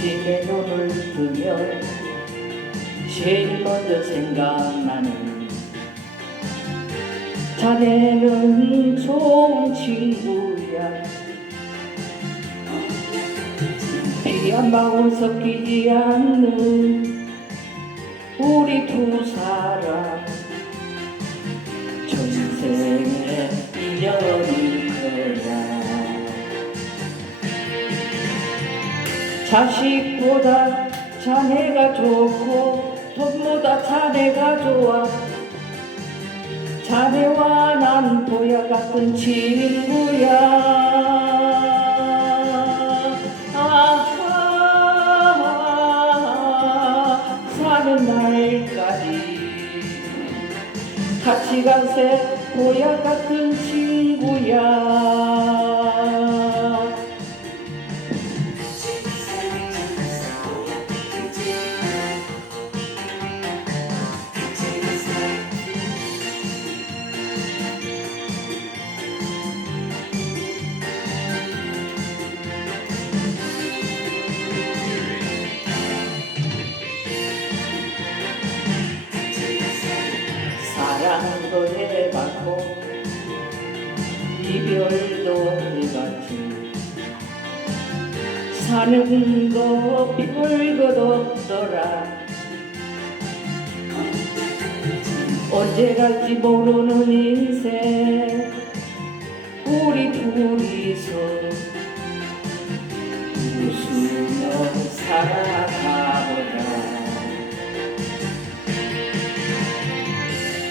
아침에 눈을 뜨면 제일 먼저 생각나는 자네는 좋은 친구야. 피한 방울 섞이지 않는 우리 두 사람 자식보다 자네가 좋고 돈보다 자네가 좋아. 자네와 난 보약 같은 친구야. 아하 사는 날까지 같이 간새 보약 같은 친구야 사랑도 해봤고 이별도 해봤지. 사는 거 별것 없더라. 언제 갈지 모르는 인생 우리 둘이서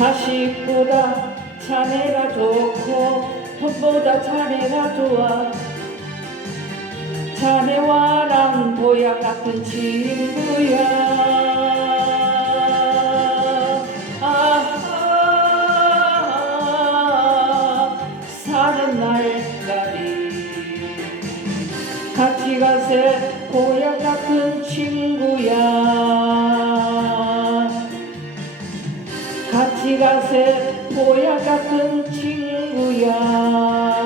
자식보다 자네가 좋고 돈보다 자네가 좋아. 자네와 난 보약 같은 친구야. 아하 사는 날까지 같이 가세. 보약 같은 시간세 보약 같은 친구야.